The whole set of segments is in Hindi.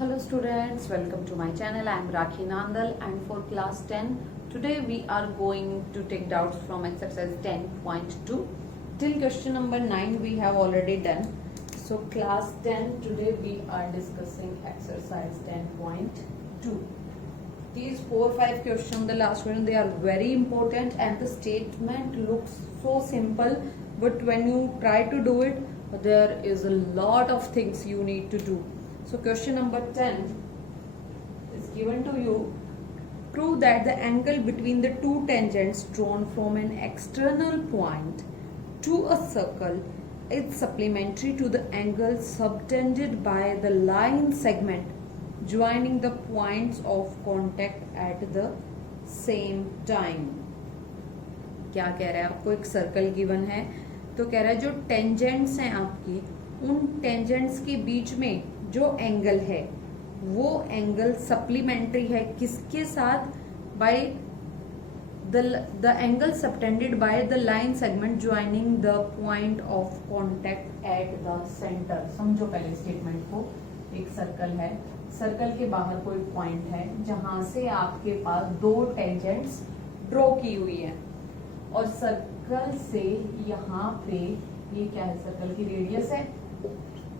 Hello students, welcome to my channel. I am Rakhi Nandal and for class 10, today we are going to take doubts from exercise 10.2. Till question number 9 we have already done. So class 10, today we are discussing exercise 10.2. These 4-5 questions, the last one, they are very important and the statement looks so simple, but when you try to do it, there is a lot of things you need to do. So question number 10 is given to you. Prove that the angle between the two tangents drawn from an external point to a circle is supplementary to the angle subtended by the line segment joining the points of contact at the same time. क्या कह रहा है आपको? एक सर्कल गिवन है तो कह रहा है जो टेंजेंट्स हैं आपकी, उन टेंजेंट्स के बीच में जो एंगल है वो एंगल सप्लीमेंट्री है किसके साथ? By the angle subtended by the line segment joining the point of contact eight the centre. समझो पहले स्टेटमेंट को. एक सर्कल है, सर्कल के बाहर कोई पॉइंट है जहां से आपके पास दो टेंजेंट्स ड्रॉ की हुई है और सर्कल से यहाँ पे ये क्या है? सर्कल की रेडियस है.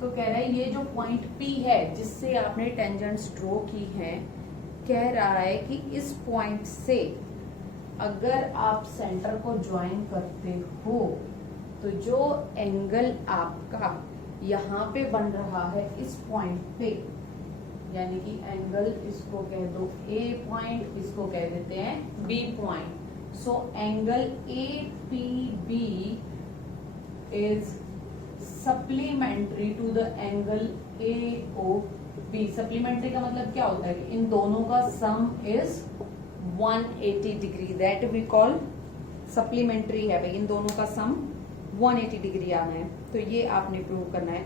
तो कह रहा है ये जो पॉइंट P है जिससे आपने टेंजेंट्स ड्रॉ की है, कह रहा है कि इस पॉइंट से अगर आप सेंटर को ज्वाइन करते हो तो जो एंगल आपका यहाँ पे बन रहा है इस पॉइंट पे, यानी कि एंगल इसको कह दो A पॉइंट, इसको कह देते हैं B point. So angle APB is supplementary to the angle AOB. Supplementary का मतलब क्या होता है कि इन दोनों का sum is 180 degree. That we call supplementary है भाई. इन दोनों का सम 180 डिग्री आना है. तो ये आपने प्रूव करना है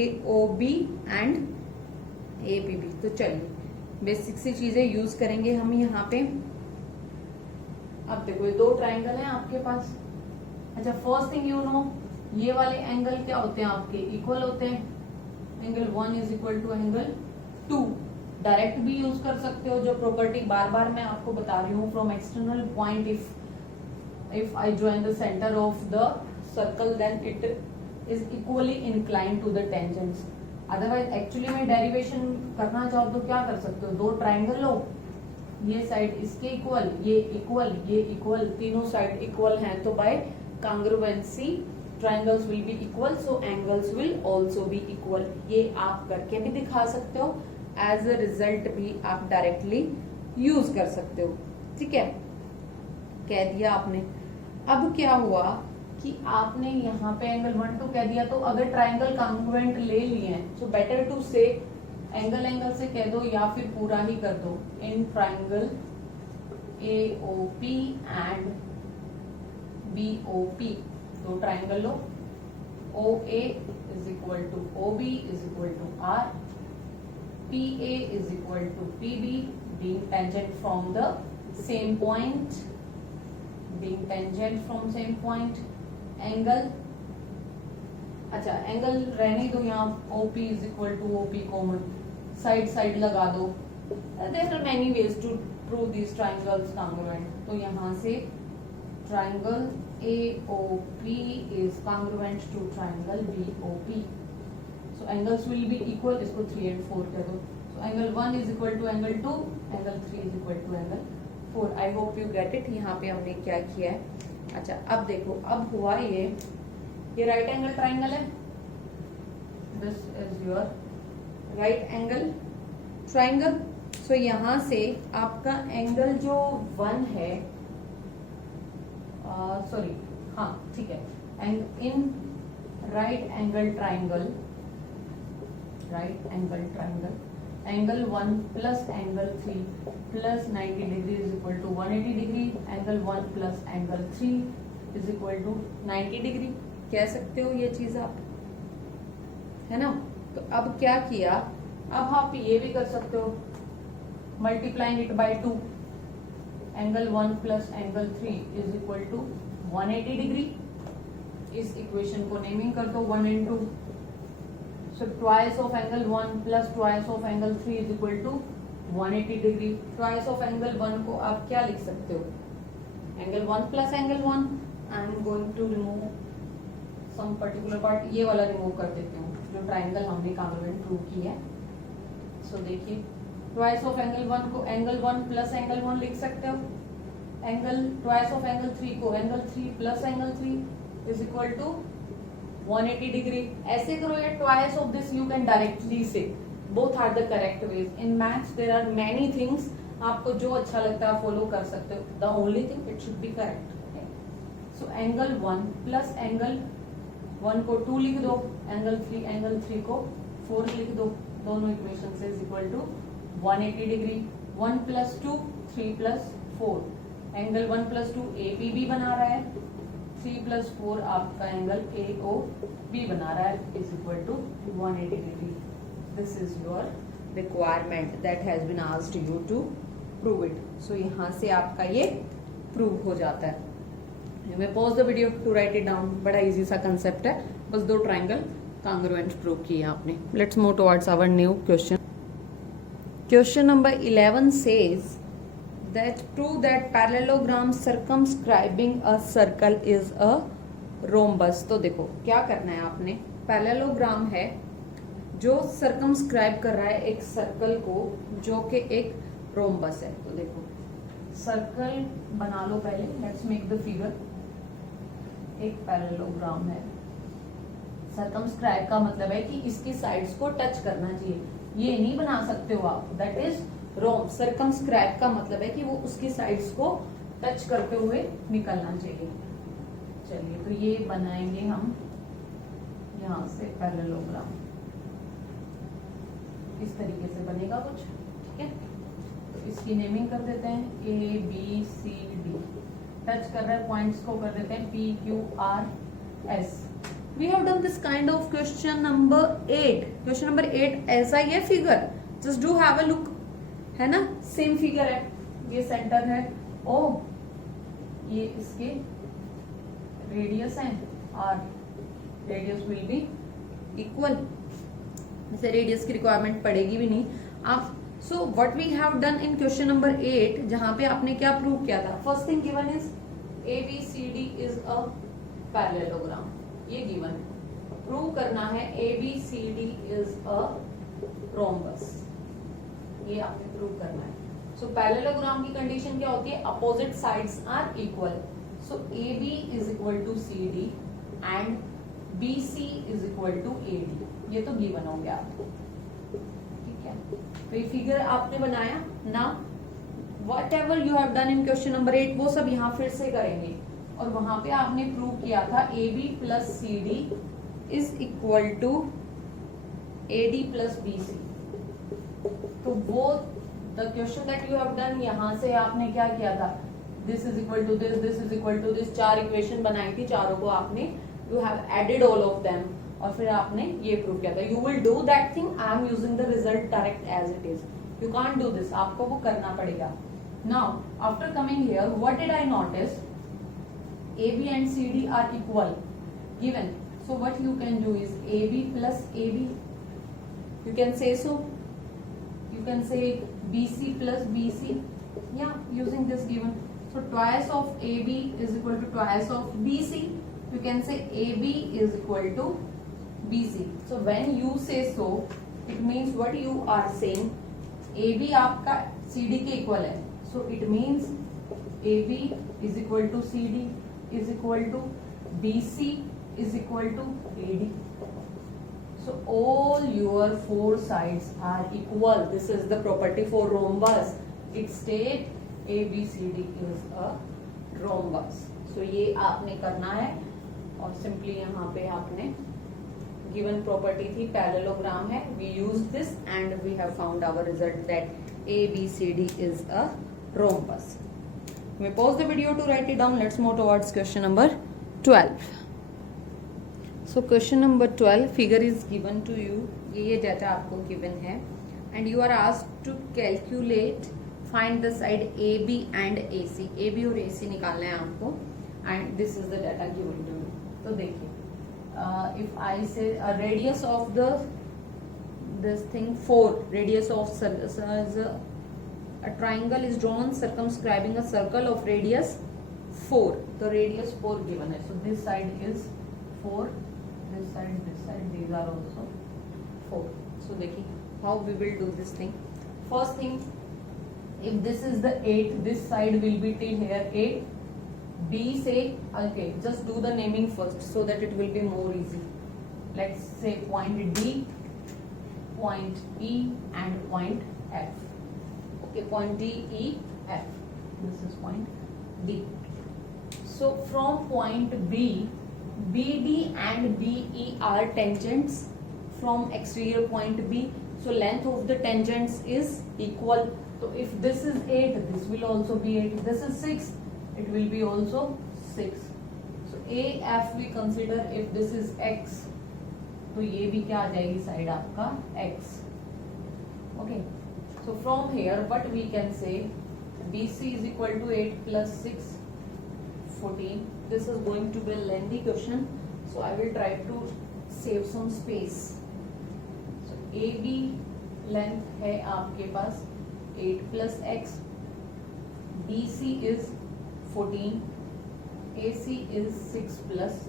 AOB एंड APB. तो चलिए बेसिक सी चीजें यूज करेंगे हम यहाँ पे. अब देखो ये दो ट्राइंगल हैं आपके पास. अच्छा, फर्स्ट थिंग यू नो, ये वाले एंगल क्या होते हैं आपके? इक्वल होते हैं. Angle 1 is equal to angle 2. Direct भी यूज कर सकते हो, जो प्रॉपर्टी बार बार मैं आपको बता रही हूँ. From external point if I join the centre of the circle then it is equally incline to the tangents. Otherwise actually में डेरिवेशन करना चाहो तो क्या कर सकते हो? दो ट्राइंगल लो, ये साइड इसके इक्वल, ये इक्वल, ये इक्वल, तीनों साइड इक्वल हैं तो bye कांग्रुएंसी triangles will be equal, so angles will also be equal. ये आप करके भी दिखा सकते हो, as a result भी आप डायरेक्टली यूज कर सकते हो. ठीक है, कह दिया आपने. अब क्या हुआ कि आपने यहाँ पे एंगल 1 2 कह दिया, तो अगर ट्राइंगल कांग्रुएंट ले लिए हैं so better to say angle से कह दो या फिर पूरा ही कर दो. In triangle AOP and BOP, दो ट्राइंगल लो. OA is equal to OB is equal to R. PA is equal to PB, being tangent from the same point, being tangent from same point. Angle, अच्छा एंगल रहने दो यहाँ. OP is equal to OP common, side side लगा दो. There are many ways to prove this triangles congruent. तो यहाँ से triangle AOP is congruent to triangle BOP. So angles will be equal. इसको 3 and 4 कर दो. So angle 1 is equal to angle 2, angle 3 is equal to angle 4. I hope you get it. यहाँ पे हमने क्या किया है? अच्छा, अब देखो, अब हुआ ये राइट एंगल ट्राइंगल है. This is your right angle triangle. So यहाँ से आपका एंगल जो 1 है, सॉरी हाँ ठीक है, in right angle triangle angle 1 plus angle 3 plus 90 degree is equal to 180 degree. Angle 1 plus angle 3 is equal to 90 degree. कह सकते हो ये चीज आप, है ना. तो अब क्या किया, अब आप ये भी कर सकते हो, multiplying it by 2. Angle 1 plus angle 3 is equal to 180 degree. इस इक्वेशन को नेमिंग कर दो 1 and 2. So twice of angle 1 plus twice of angle 3 is equal to 180 degree. Twice of angle 1 को आप क्या लिख सकते हो? Angle 1 plus angle 1. I am going to remove some particular part. ये वाला remove कर देती हूँ जो triangle हमने congruent prove की है. So देखिए twice of angle 1 को angle 1 plus angle 1 लिख सकते हो. Angle twice of angle 3 को angle 3 plus angle 3 is equal to 180 degree. ऐसे करो या twice of this you can directly say. Both are the correct ways. In maths there are many things. आपको जो अच्छा लगता है फॉलो कर सकते हो. The only thing it should be correct. Okay? So angle 1 plus angle 1 को 2 लिख दो. Angle 3 को 4 लिख दो. दोनों इक्वेशन से is equal to 180 degree. 1 plus 2 3 plus 4. Angle 1 plus 2 APB बना रहा है. 3 plus 4 आपका एंगल AOB बना रहा है is equal to 180 degree. This is your requirement that has been asked you to prove it. So यहाँ से आपका ये prove हो जाता है. You may pause the video to write it down. बड़ा easy सा concept है. बस दो triangle congruent prove किए आपने. Let's move towards our new question. Question number 11 says that prove that parallelogram circumscribing a circle is a rhombus. तो देखो क्या करना है आपने. पैरेललोग्राम है जो सर्कमस्क्राइब कर रहा है एक सर्कल को जो कि एक रोम्बस है. तो देखो सर्कल बना लो पहले. Let's make the figure. एक पैरेललोग्राम है. सर्कमस्क्राइब का मतलब है कि इसकी साइड्स को टच करना चाहिए. ये नहीं बना सकते हो आप. That is Rome. सर्कमस्क्राइब का मतलब है कि वो उसकी साइड्स को टच करते हुए निकलना चाहिए. चलिए तो ये बनाएंगे हम यहां से पैरेललोग्राम. इस तरीके से बनेगा कुछ. ठीक है. तो इसकी नेमिंग कर देते हैं ABCD. टच कर रहे पॉइंट्स को कर देते हैं PQRS. We have done this kind of question number 8. Question number 8 ऐसा ही है figure. Just do have a look. है ना. सेम फिगर है. ये सेंटर है O. ये इसके रेडियस है R. Radius will be equal. इसे रेडियस की रिक्वायरमेंट पड़ेगी भी नहीं आप. So what we have done in question number 8 जहां पे आपने क्या प्रूव किया था. First thing given is ABCD is a parallelogram. ये गिवन है. प्रूव करना है ABCD इज अ रोम्बस. ये आपने प्रूव करना है. सो पैरेललोग्राम की कंडीशन क्या होती है. Opposite sides are equal. So AB is equal to CD and BC is equal to AD. ये तो गिवन हो गया आपको. ठीक है. तो ये फिगर आपने बनाया ना. What ever you have done in question number 8 वो सब यहाँ फिर से करेंगे. और वहां पे आपने प्रूव किया था AB plus CD is equal to AD plus BC. तो वो the question that you have done यहाँ से आपने क्या किया था. This is equal to this is equal to this. 4 equation बनाई थी. चारों को आपने you have added all of them और फिर आपने ये प्रूव किया था. You will do that thing. I am using the result direct as it is. You can't do this. आपको वो करना पड़ेगा. Now after coming here what did I notice. AB and CD are equal given. So what you can do is AB plus AB. You can say so. You can say BC plus BC. Yeah, using this given. So twice of AB is equal to twice of BC. You can say AB is equal to BC. So when you say so, it means what you are saying. AB आपका CD के equal है. So it means AB is equal to CD. Is equal to BC is equal to AD. So all your 4 sides are equal. This is the property for rhombus. It states ABCD is a rhombus. So ये आपने करना है और simply यहाँ पे आपने given property थी parallelogram है. We use this and we have found our result that ABCD is a rhombus. We pause the video to write it down. Let's move towards question number 12. So question number 12 figure is given to you. ये data आपको given है and you are asked to calculate find the side AB and AC. AB और AC निकालना है आपको and this is the data given to you. तो देखिए if I say a radius of the this thing 4 radius of a triangle is drawn circumscribing a circle of radius 4. The radius 4 given है, so this side is 4, this side, these are also 4. So देखिए how we will do this thing. First thing, if this is the 8, this side will be till here 8. B say, okay, just do the naming first so that it will be more easy. Let's say point D, point E and point F. Okay, point D, E, F. This is point D. So from point B, BD and BE are tangents from exterior point B. So length of the tangents is equal. So if this is 8, this will also be 8. This is 6, it will be also 6. So AF we consider, if this is X, तो ये भी क्या आ जाएगी साइड आपका X. Okay. So from here, what we can say, BC is equal to 8 plus 6, 14. This is going to be a lengthy question, so I will try to save some space. So AB length है आपके पास 8 plus X, BC is 14, AC is 6 plus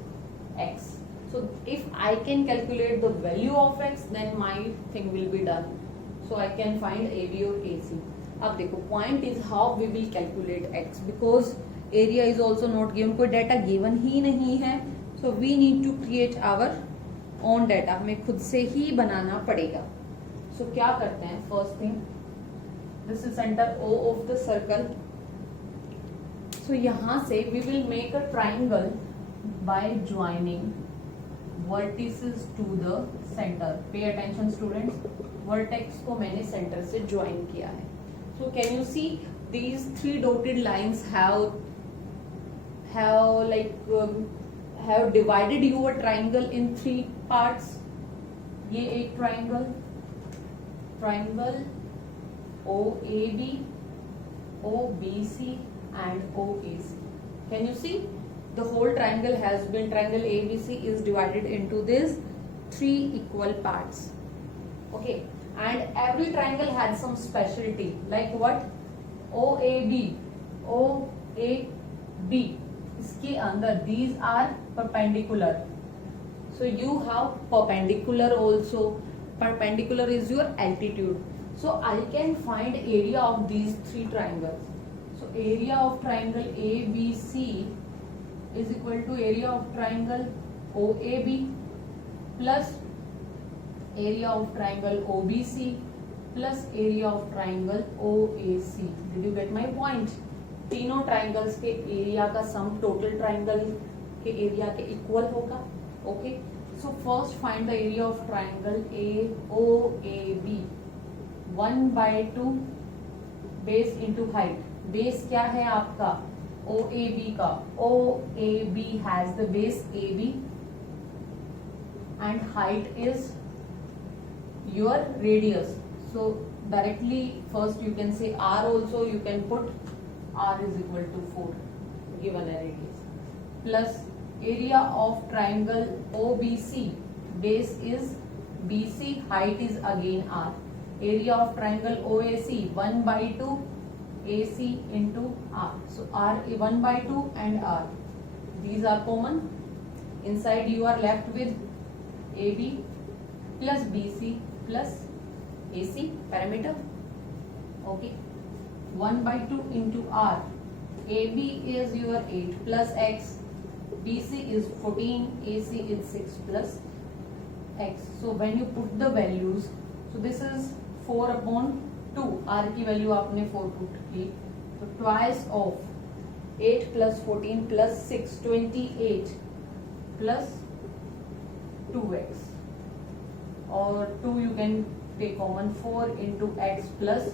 X. So if I can calculate the value of X, then my thing will be done. So I can find AB or AC. अब देखो point is how we will calculate X, because area is also not given, कोई data given ही नहीं है. So we need to create our own data, हमें खुद से ही बनाना पड़ेगा. So क्या करते हैं, first thing, this is center O of the circle. So यहाँ से we will make a triangle by joining vertices to the center. Pay attention students, vertex को मैंने center से join किया है. So can you see these 3 dotted lines have divided your triangle in 3 parts. ये एक triangle OAB, OBC and OAC. Can you see? The whole triangle has been, triangle ABC is divided into these 3 equal parts. Okay, and every triangle had some specialty, like what? OAB, इसके अंदर these are perpendicular. So you have perpendicular also. Perpendicular is your altitude. So I can find area of these 3 triangles. So area of triangle ABC is equal to area of triangle OAB plus area of triangle OBC plus area of triangle OAC. Did you get my point? तीनों triangles के area का sum total triangle के area के equal होगा. Okay. So first find the area of triangle AOAB. 1/2 base into height. Base क्या है आपका? OAB का. OAB has the base AB and height is your radius. So directly first you can say R also, you can put R is equal to 4 given a radius, plus area of triangle OBC. Base is BC, height is again R. Area of triangle OAC 1/2 AC into R. So R 1/2 and R. These are common. Inside you are left with AB plus BC plus AC parameter. Okay. 1/2 into R. AB is your 8 plus X. BC is 14. AC is 6 plus X. So when you put the values, so this is 4/2. R की वैल्यू आपने 4 पुट की, तो twice of 8 plus 14 plus 6, 28 plus 2x, or 2 you can take common, 4 into x plus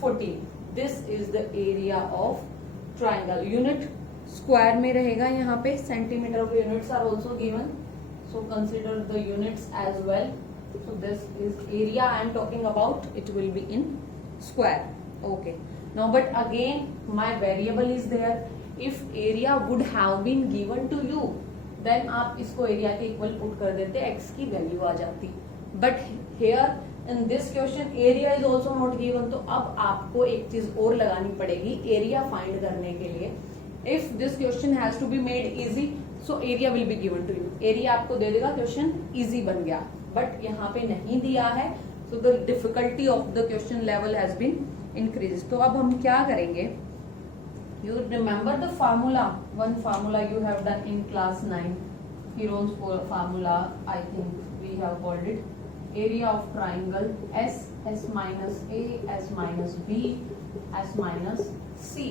14. This is the area of triangle. Unit square में रहेगा यहाँ पे. Centimeter of units are also given, so consider the units as well. So this is area I am talking about. It will be in square. Okay. Now but again my variable is there. If area would have been given to you, then आप इसको area के equal put कर देते, x की value आ जाती. But here in this question area is also not given, तो अब आपको एक चीज और लगानी पड़ेगी एरिया फाइंड करने के लिए. If this question has to be made easy, so area will be given to you. Area आपको दे देगा, क्वेश्चन इजी बन गया. बट यहाँ पे नहीं दिया है, so the difficulty of the question level has been increase. तो अब हम क्या करेंगे, you remember the formula, one formula you have done in class 9, Heron's formula. I think we have called it area of triangle S, S minus A, S minus B, S minus C.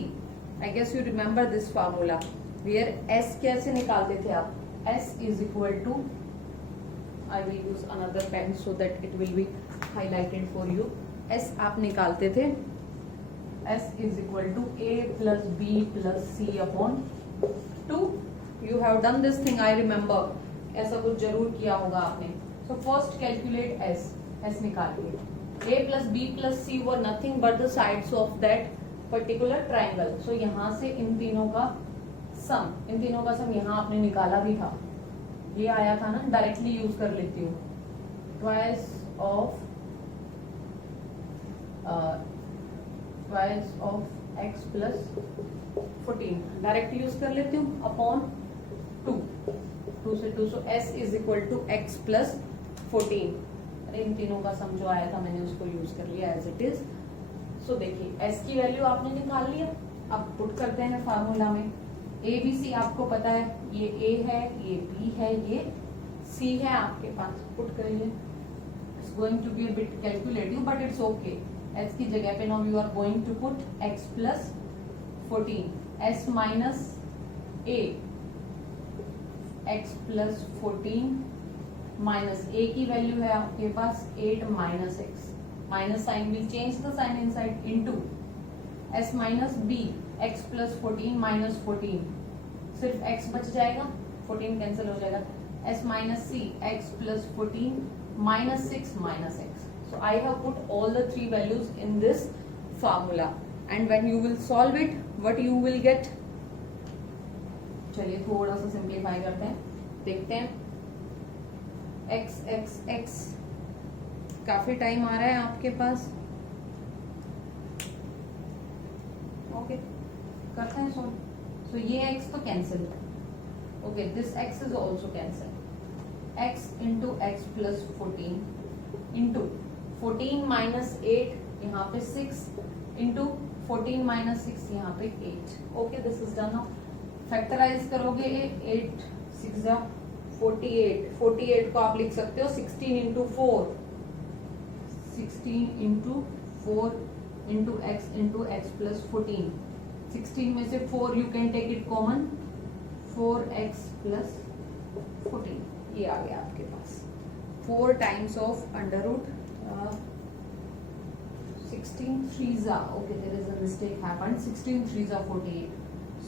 I guess you remember this formula where S कैसे निकालते थे आप, S is equal to, I will use another pen so that it will be highlighted for you. S आप निकालते थे, S is equal to A plus B plus C upon 2. You have done this thing, I remember. ऐसा कुछ जरूर किया होगा आपने. So first calculate S. S निकालिए. A plus B plus C were nothing but the sides of that particular triangle. So यहाँ से इन तीनों का सम यहाँ आपने निकाला भी था. ये आया था ना, डायरेक्टली यूज कर लेती हूँ. Twice of x plus 14 direct use कर लेती हूँ अपॉन 2 से 2. So s is equal to x plus 14. अरे इन तीनों का सम जो आया था मैंने उसको यूज कर लिया एज इट इज. सो देखिए s की वैल्यू आपने निकाल लिया. अब पुट करते हैं फार्मूला में. a b c आपको पता है, ये a है, ये b है, ये c है आपके पास. पुट करिए. It's going to be a bit calculative but it's okay. s की जगह पे now you are going to put x plus 14, s minus a, x plus 14 minus a की वैल्यू है आपके पास 8 minus x. Minus sign will change the sign inside into s minus b, x plus 14 minus 14, सिर्फ x बच जाएगा, 14 कैंसिल हो जाएगा. s minus c, x plus 14 minus 6 minus x. So I have put all the three values in this formula, and when you will solve it, what you will get? चलिए थोड़ा सा सिंप्लीफाई करते हैं, देखते हैं. x x x काफी टाइम आ रहा है आपके पास. ओके करते हैं सॉल्व. सो ये x तो cancel. Okay this x is also cancel. x into x plus 14 into 14 minus 8 यहाँ पे 6 इंटू 14 माइनस 6 यहाँ पे 8. Okay this is done. Now factorise करोगे 8 6 जा 48. 48 को आप लिख सकते हो 16 into 4, 16 into 4 into x plus 14. 16 में से 4 you can take it common, 4x plus 14. ये आ गया आपके पास. 4 times of under root 16 3 okay there is a mistake happened. 16 3 48.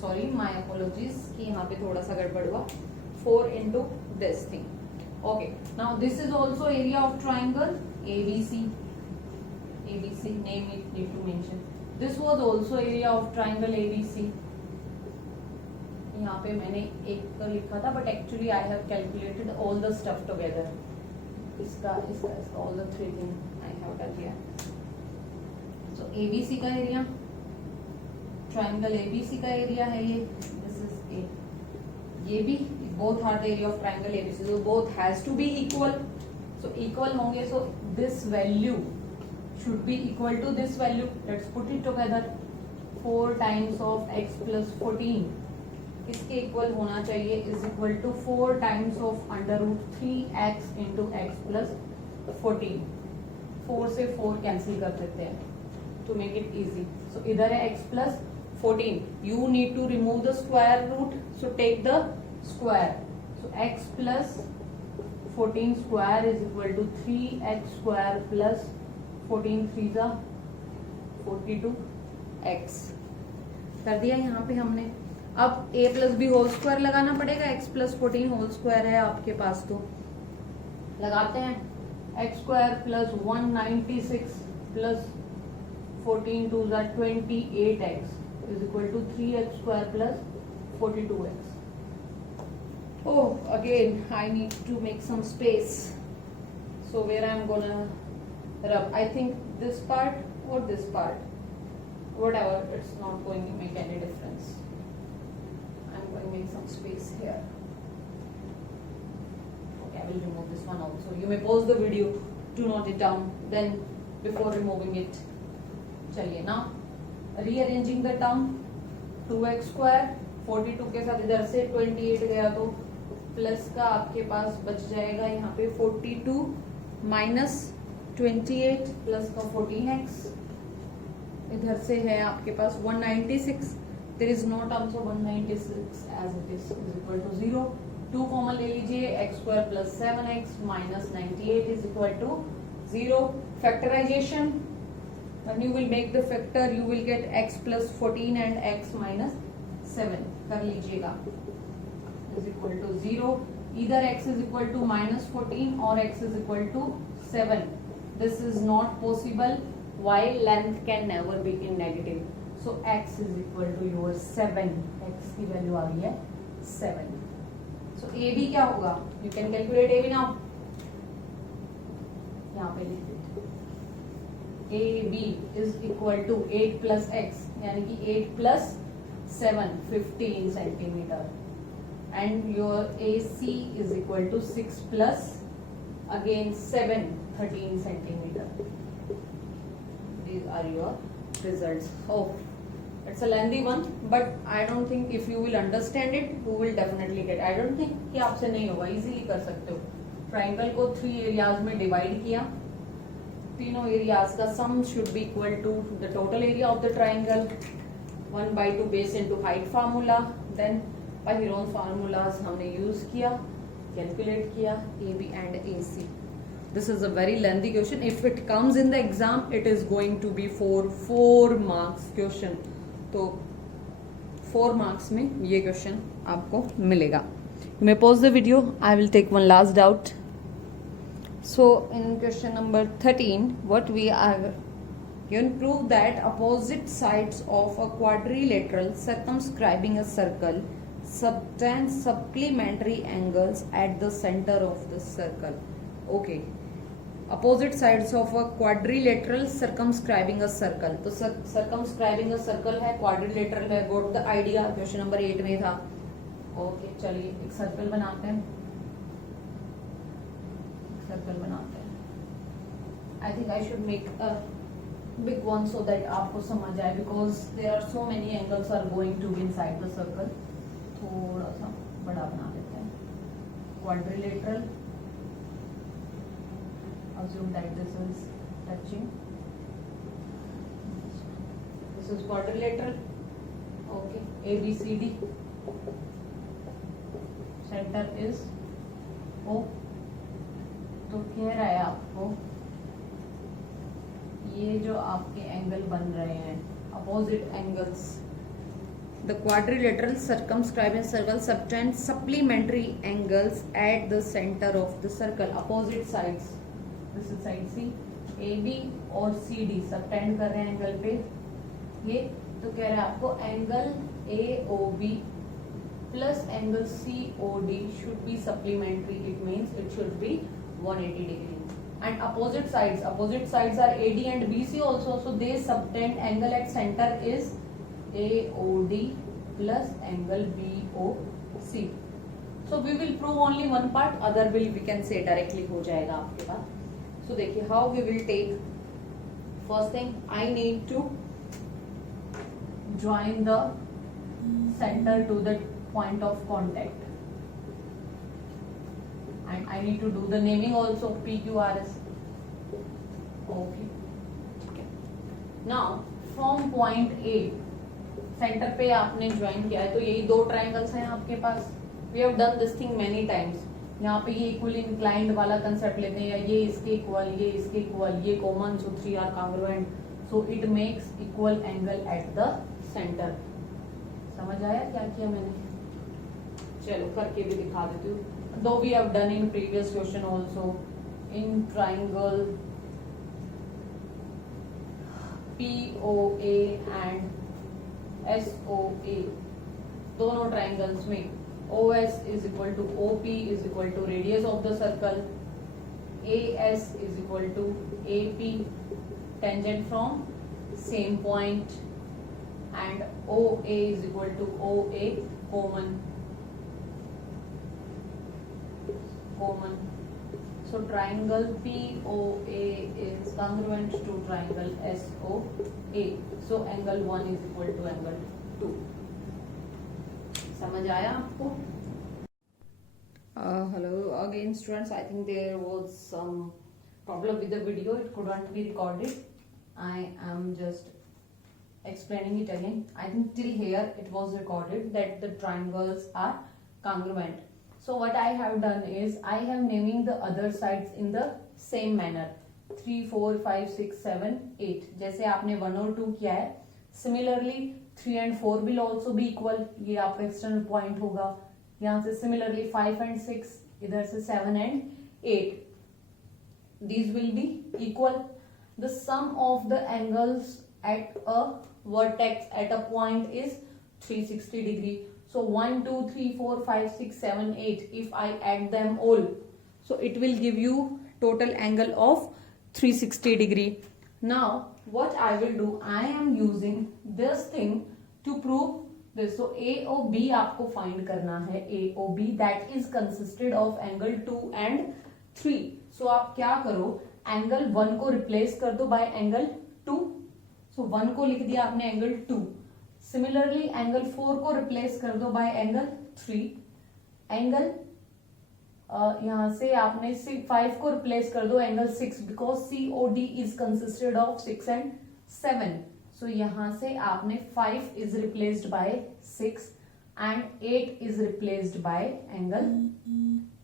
Sorry my apologies कि यहाँ पे थोड़ा सा गड़बड़ हुआ. 4 into this thing. Okay now this is also area of triangle ABC. ABC name it, need to mention. This was also area of triangle ABC. यहाँ पे मैंने एक तो लिखा था but actually I have calculated all the stuff together. इसका all the three thing I have done here. So ABC का एरिया, ट्राइंगल ABC का एरिया है ये. This is a. ये भी both are the area of triangle ABC. So both has to be equal. So equal होंगे. So this value should be equal to this value. Let's put it together. 4 times of x plus 14 इसके इक्वल होना चाहिए is equal to 4 times of under root 3x into x plus 14. 4 से 4 कैंसिल कर देते हैं to make it easy. So इधर है x plus 14. You need to remove the square root, so take the square. So x plus 14 square is equal to 3x square plus 14 3 जा 42x. कर दिया यहाँ पे हमने. अब a plus b whole square लगाना पड़ेगा. x प्लस 14 होल स्क्वायर है आपके पास, तो लगाते हैं. x स्क्वायर प्लस 196 प्लस 14 2 जा 28x is equal to 3x square plus 42x. Oh, again I need to make some space. So where I am gonna rub. I think this part or this part, whatever, it's not going to make any difference. I'm going to make some space here. Okay, I will remove this one also. You may pause the video to note it down, then before removing it. चलिए ना, rearranging the term, 2x square 42 के साथ इधर से 28 गया तो प्लस का आपके पास बच जाएगा यहाँ पे 42 माइनस 28 प्लस का 14x, इधर से है आपके पास 196. There is no terms of 196 as it is equal to 0. 2 common ले लीजिए, x square plus 7x minus 98 is equal to 0. Factorisation, when you will make the factor you will get x plus 14 and x minus 7 कर लीजिएगा is equal to 0. either x is equal to minus 14 or x is equal to 7. this is not possible. y length can never be in negative, so x is equal to your 7. x की वैल्यू आ गई है 7. so ab क्या होगा, you can calculate ab now. यहाँ पे लिख AB is equal to 8 plus x, यानी कि 8 plus 7 15 centimeter, and your AC is equal to 6 plus again 7 13 centimeter. These are your results. Oh, it's a lengthy one, but I don't think if you will understand it you will definitely get. I don't think कि आपसे नहीं होगा, easily कर सकते हो. ट्राइंगल को 3 एरियाज में डिवाइड किया, तीनों एरियाज का sum should be equal to the total area of the triangle. 1/2 base into height formula, then Pythagoras formulas हमने यूज किया, कैलकुलेट किया AB and AC. This is a very lengthy question. If it comes in the exam it is going to be 4 marks question. तो 4 मार्क्स में ये क्वेश्चन आपको मिलेगा. You may pause the video, I will take one last doubt. So in question number 13, what we are going to prove that opposite sides of a quadrilateral circumscribing a circle subtend supplementary angles at the center of the circle. Okay, opposite sides of a quadrilateral circumscribing a circle. तो circumscribing a circle है, quadrilateral है. Got the idea? Question number 8 में था. Okay, चलिए एक सर्कल बनाते हैं. सर्कल बनाते हैं. I think I should make a big one so that आपको समझ आए, because there are so many angles are going to be inside the circle. थोड़ा सा बड़ा बना देते हैं. Quadrilateral, assume that this is touching, this is quadrilateral. Okay, ABCD, center is O. तो कह रहा है आपको ये जो आपके एंगल बन रहे हैं opposite angles, the quadrilateral circumscribing circle subtend supplementary angles at the centre of the circle. Opposite sides, this is side C, AB और CD सबटेंड कर रहे हैं एंगल पे ये. तो कह रहा है आपको angle AOB plus angle COD should be supplementary. It means it should be 180 degree. And opposite sides are AD and BC also, so they subtend angle at center is AOD plus angle BOC. So we will prove only one part, other will we can say directly हो जाएगा आपके पास. So देखिए how we will take. First thing, I need to join the center to the point of contact. And I need to do the naming also, PQRS. Okay. Now from point A, center पे आपने ज्वाइन किया है, तो यही 2 ट्राइंगल्स हैं आपके पास. We have done this thing many times. यहाँ पे ये इक्वल इंक्लाइंड वाला कंसेप्ट लेते हैं, या ये इसके इक्वल, ये इसके इक्वल, ये common, so 3 are congruent, so it makes equal angle at the centre. समझ आया क्या किया मैंने? चलो करके भी दिखा देती हूँ. Though we have done in previous question also, in triangle POA and SOA, दोनों triangles में OS is equal to OP is equal to radius of the circle, AS is equal to AP tangent from same point, and OA is equal to OA common. So triangle POA is congruent to triangle SOA. So angle 1 is equal to angle 2. समझ आया आपको? Hello again students. I think there was some problem with the video. It couldn't be recorded. I am just explaining it again. I think till here it was recorded that the triangles are congruent. So what I have done is I have naming the other sides in the same manner. 3, 4, 5, 6, 7, 8. जैसे आपने 1 और 2 किया है, similarly 3 and 4 will also be equal. ये आपका एक्सटर्नल पॉइंट होगा. यहाँ से similarly 5 and 6, इधर से 7 and 8. These will be equal. The sum of the angles at a vertex at a point is 360 degree. So 1, 2, 3, 4, 5, 6, 7, 8. If I add them all, so it will give you total angle of 360 degree. Now what I will do, I am using this thing to prove this. So AOB आपको find करना है. AOB that is consisted of angle 2 and 3. So आप क्या करो, angle 1 को replace कर दो by angle 2. So 1 को लिख दिया आपने angle 2. सिमिलरली एंगल 4 को रिप्लेस कर दो बाय एंगल 3. एंगल यहां से आपने 5 को रिप्लेस कर दो angle 6, because COD is consisted of 6 and 7. सो यहां से आपने 5 is replaced by 6 and 8 is replaced by angle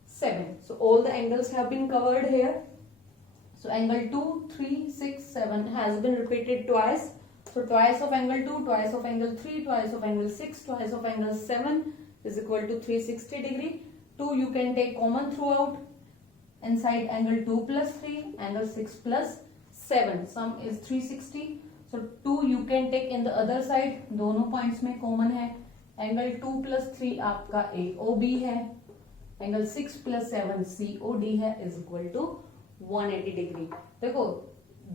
7. So all the angles have been covered here. So angle 2, 3, 6, 7 has been repeated twice. So twice of angle 2, twice of angle 3, twice of angle 6, twice of angle 7 is equal to 360 degree. 2 you can take common throughout. Inside angle 2 plus 3, angle 6 plus 7. Sum is 360. So 2 you can take in the other side. दोनों points में common है. Angle 2 plus 3 आपका AOB है. Angle 6 plus 7 COD है is equal to 180 degree. देखो,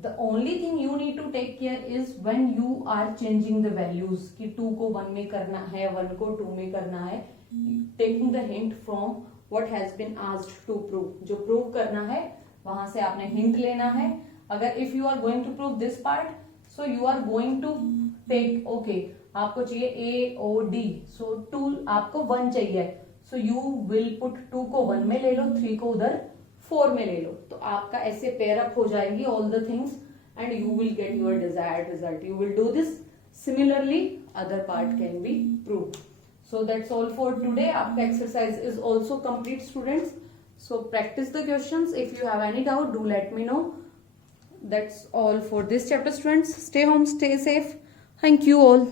the only thing you need to take care is when you are changing the values कि 2 को 1 में करना है, 1 को 2 में करना है, taking the hint from what has been asked to prove. जो prove करना है वहां से आपने hint लेना है. अगर if you are going to prove this part, so you are going to take, okay, आपको चाहिए AOD, so 2 आपको 1 चाहिए, so you will put 2 को 1 में ले लो, 3 को उधर 4 में ले लो. तो आपका ऐसे पेयर अप हो जाएगी all the things and you will get your desired result. You will do this. Similarly, other part can be proved. So that's all for today. आपका exercise is also complete, students. So practice the questions. If you have any doubt, do let me know. That's all for this chapter, students. Stay home, stay safe. Thank you all.